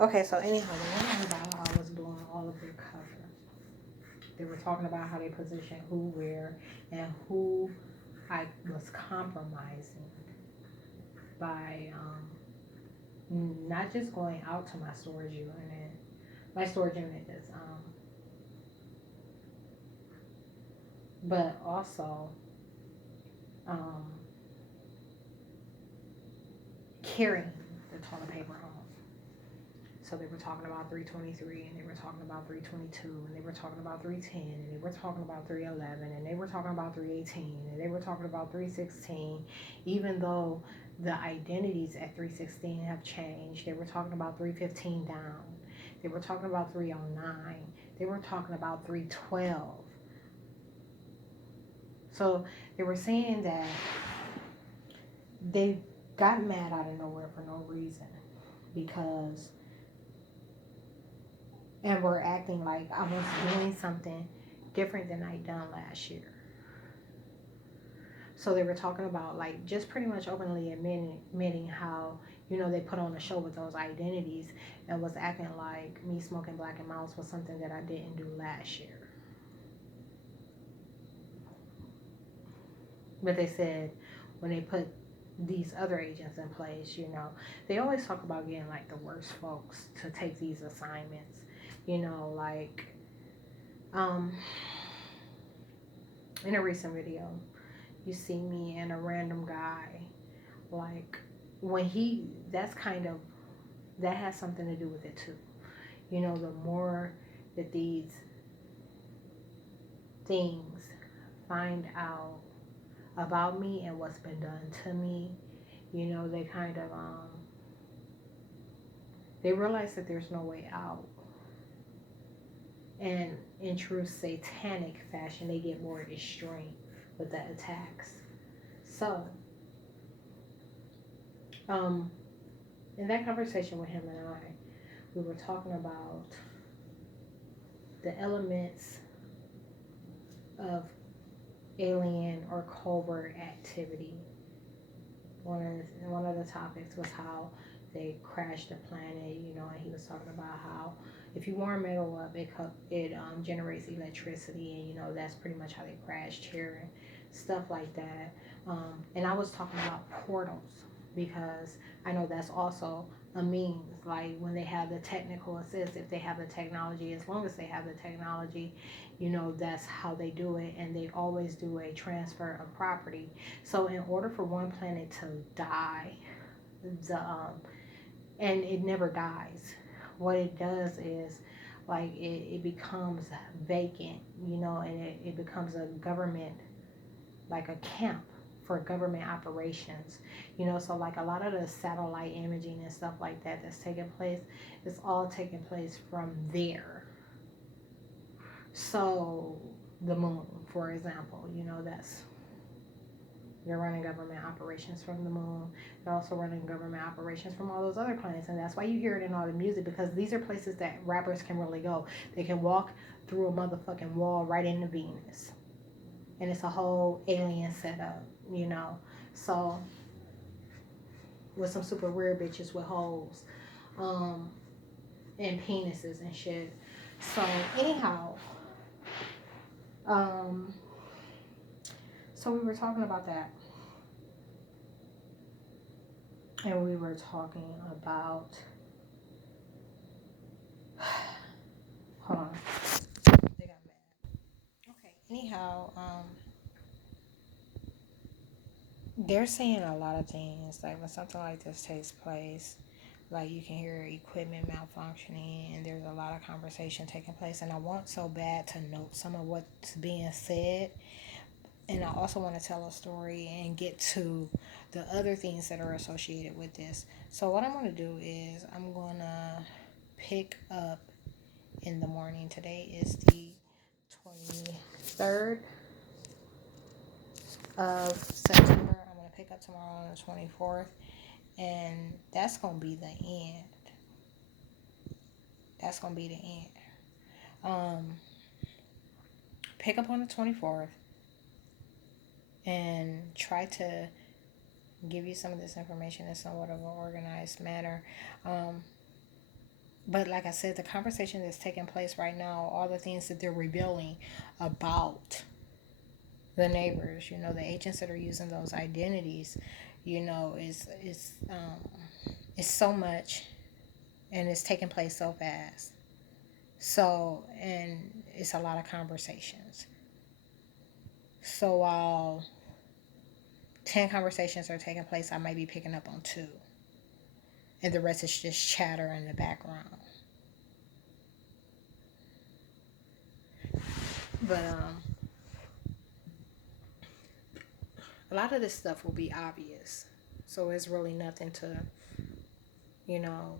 Okay, so anyhow, the one about I was doing all of their cover. They were talking about how they position who, where, and who I was compromising by not just going out to my storage unit. My storage unit is but also um, carrying the toilet paper home. So they were talking about 323, and they were talking about 322, and they were talking about 310, and they were talking about 311, and they were talking about 318, and they were talking about 316, even though the identities at 316 have changed. They were talking about 315 down. They were talking about 309. They were talking about 312. So they were saying that they got mad out of nowhere for no reason because and were acting like I was doing something different than I'd done last year. So they were talking about like just pretty much openly admitting how they put on a show with those identities and was acting like me smoking Black and Mouse was something that I didn't do last year. But they said when they put these other agents in place, they always talk about getting like the worst folks to take these assignments. Like um in a recent video, you see me and a random guy, like when he that's kind of that has something to do with it too. The more that these things find out about me and what's been done to me, they kind of they realize that there's no way out. And in true satanic fashion, they get more extreme with the attacks. So, um, in that conversation with him and I, we were talking about the elements of alien or covert activity. One of the topics was how they crashed the planet, and he was talking about how if you warm metal up, it generates electricity, and that's pretty much how they crashed here and stuff like that. And I was talking about portals because I know that's also a means. Like when they have the technical assist, if they have the technology, as long as they have the technology, that's how they do it, and they always do a transfer of property. So in order for one planet to die, the and it never dies. What it does is like it becomes vacant, and it becomes a government, like a camp for government operations. So like a lot of the satellite imaging and stuff like that that's taking place, it's all taking place from there. So the moon, for example, that's they're running government operations from the moon. They're also running government operations from all those other planets. And that's why you hear it in all the music, because these are places that rappers can really go. They can walk through a motherfucking wall right into Venus. And it's a whole alien setup, you know. So, with some super weird bitches with holes um, and penises and shit. So, anyhow, um, so we were talking about that. And we were talking about. Hold on. They got mad. Okay. Anyhow, they're saying a lot of things. Like when something like this takes place, like you can hear equipment malfunctioning, and there's a lot of conversation taking place. And I want so bad to note some of what's being said. And I also want to tell a story and get to the other things that are associated with this. So what I'm going to do is I'm going to pick up in the morning. Today is the 23rd of September. I'm going to pick up tomorrow on the 24th. And that's going to be the end. That's going to be the end. Pick up on the 24th and try to give you some of this information in somewhat of an organized manner. Um, But like I said, the conversation that's taking place right now, all the things that they're revealing about the neighbors, the agents that are using those identities, is so much, and it's taking place so fast. So, and it's a lot of conversations. So while 10 conversations are taking place, I might be picking up on 2, and the rest is just chatter in the background. But a lot of this stuff will be obvious, so it's really nothing to, you know.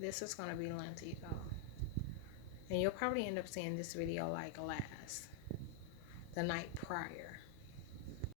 This is gonna be lengthy though, and you'll probably end up seeing this video like last, the night prior.